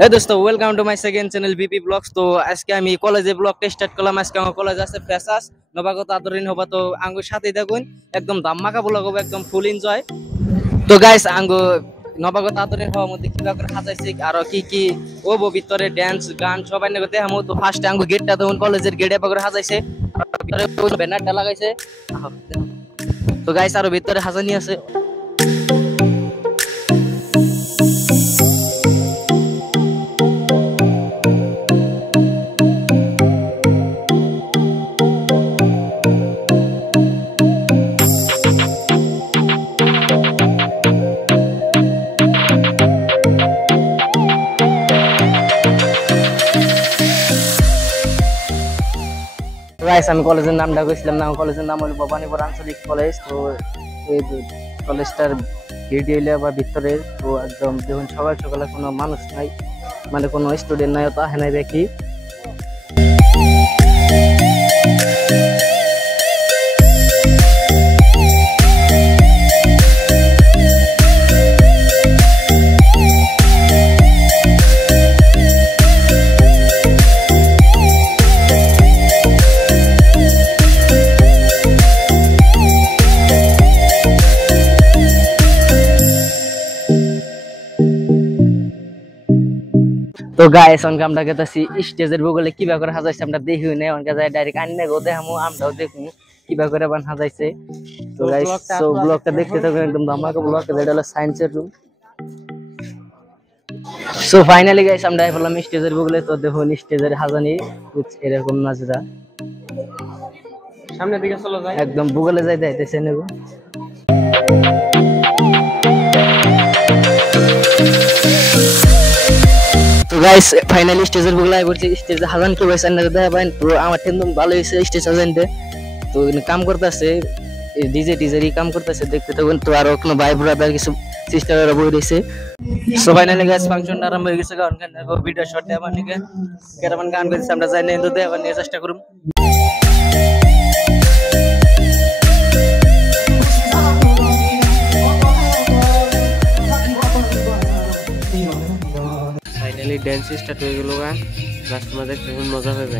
Hey दोस्तों, welcome to my second channel BP blogs. तो आज के আমি কলেজে ব্লগটা স্টার্ট করলাম। আজকে আমার কলেজ আছে ফ্রেশার্স নবাগত আদরিন হবা। তো আঙ্গো সাথে দেখুন একদম ধামাকা ব্লগ হবে, একদম ফুল এনজয়। তো গাইস আঙ্গো নবাগত আদরিন হওয়ার মধ্যে কিবা করে সাজাইছে আর কি কি ও ভিতরে ডান্স গান সবাই নিয়ে দেখে আমু। তো ফার্স্টে আঙ্গো গেটটা দেখুন, কলেজের গেটে করে সাজাইছে, ভিতরে ব্যানারটা লাগাইছে। তো গাইস আরো ভিতরে সাজানি আছে। গাইস আমি কলেজের নামটা কইছিলাম না, কলেজের নাম হলো ভবানীপুর আঞ্চলিক কলেজ। তো এই কলেজটার গেট হইলে বা ভিতরে তো একদম দেখুন সকাল সকালে কোনো মানুষ নাই, মানে কোনো স্টুডেন্ট নাই, তা হেনাই দেখি। তো গাইস অনকে আমরা গেতাছি স্টেজের বগলে কিবা করে সাজাইছে, আমরা দেখিও না। অনকে যায় ডাইরেক্ট আইনে গো দেখামু, আমরাও দেখমু কিবা করে বান সাজাইছে। তো গাইস সো ব্লগটা দেখতে থাকুন, একদম ধামাকা ব্লগ। এটা হলো সায়েন্সের রুম। সো ফাইনালি গাইস আমরা আইলাম স্টেজের বগলে। তো দেখুন স্টেজের হাজানি কুছ এরকম নজরা, সামনের দিকে চলে যায়, একদম বগলে যাই যাইতেছে নেগো। তো গাইস ফাইনালি স্টেজের বগলে আই পড়ছি। স্টেজে হাজান কি হইছে না দেখাবেন। তো আমার একদম ভালো হইছে স্টেজ হাজানতে। তো কাম করতেছে ডিজে টিজারি কাম করতেছে, দেখতে থাকুন। তো আর কোনো ভাই ব্রাদার কিছু সিস্টাররা বই রইছে। সো ফাইনালি গাইস ফাংশন আরম্ভ হয়ে গেছে। গান গান ভিডিও শট দেবা নিকে কেরামান গান করছে, আমরা যাই না তো দেখাবার নিয়ে চেষ্টা করুম। ফাইনালি ডান্স স্টার্ট হয়ে গেল। গান লাস্ট মধ্যে দেখতে মজা হবে।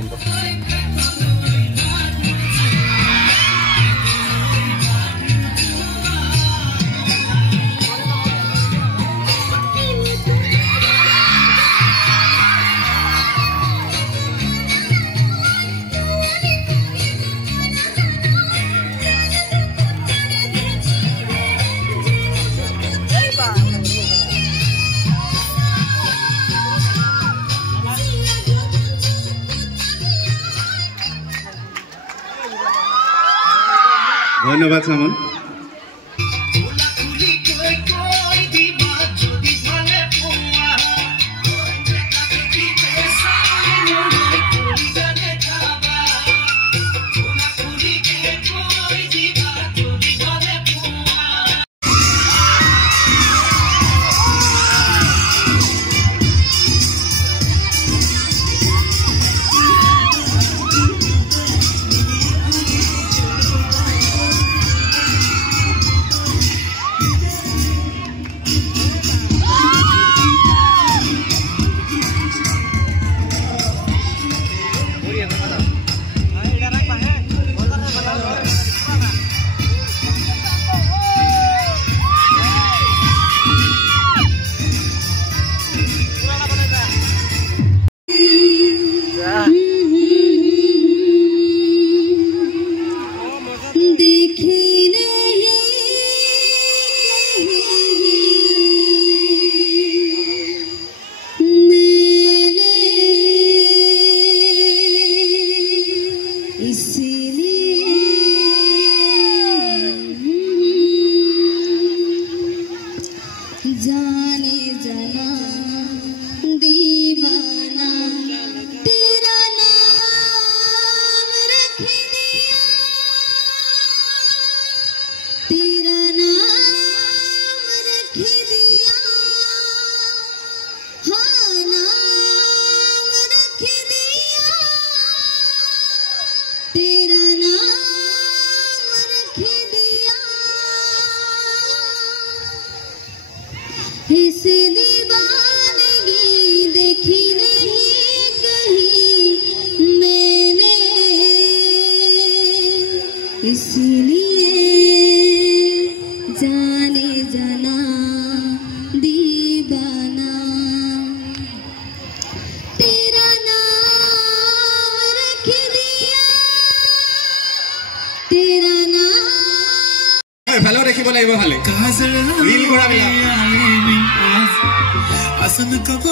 ধন্যবাদ সামন।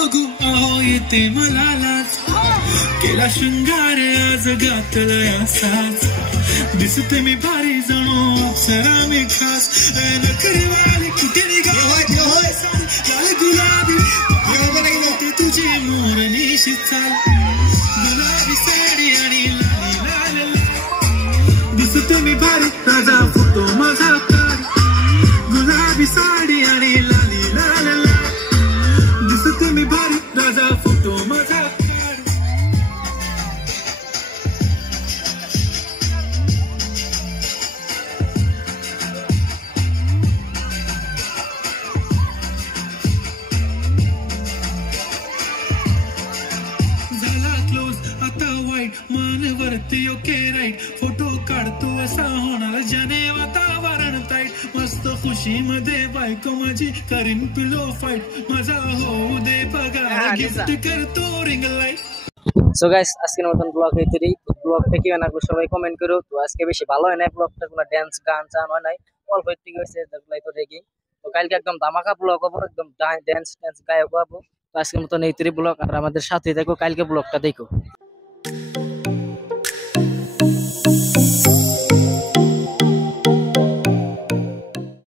बघू अहो येते मला लाज केला शृंगार आज घातलाय असाच दिसते मी भारी जणू अप्सरा मी खास नखरेवाली कुठे निघाली लाल गुलाबी ते तुझी मोरनीशी चाल गुलाबी साडी आणि लाली लाल लाल दिसते मी भारी ताजा फोटो माझा काढ गुलाबी साडी आणि लाली लाल लाल दिसते मी भारी ताजा फोटो माझा मानवरती ओके राईट फोटो काढतो असा होणार ज्याने वातावरण ताईट मस्त खुशी मध्ये बायको माझी करीन पिलो फाईट माझा होऊ दे पगार गिफ्ट करतो रिंग लाईट সো গাইস আজকের মতন ব্লগ এইতরি ব্লগটা কি না সবাই কমেন্ট করো তো আজকে বেশি ভালো হয় না ব্লগটা কোনো ডান্স গান চান হয় নাই অল্প একটু হয়েছে দেখলাই তো রেগি তো কালকে একদম ধামাকা ব্লগ হবে একদম ডান্স গায়ক হবো তো আজকের মতন এইতরি ব্লগ আর আমাদের সাথে দেখো কালকে ব্লগটা দেখো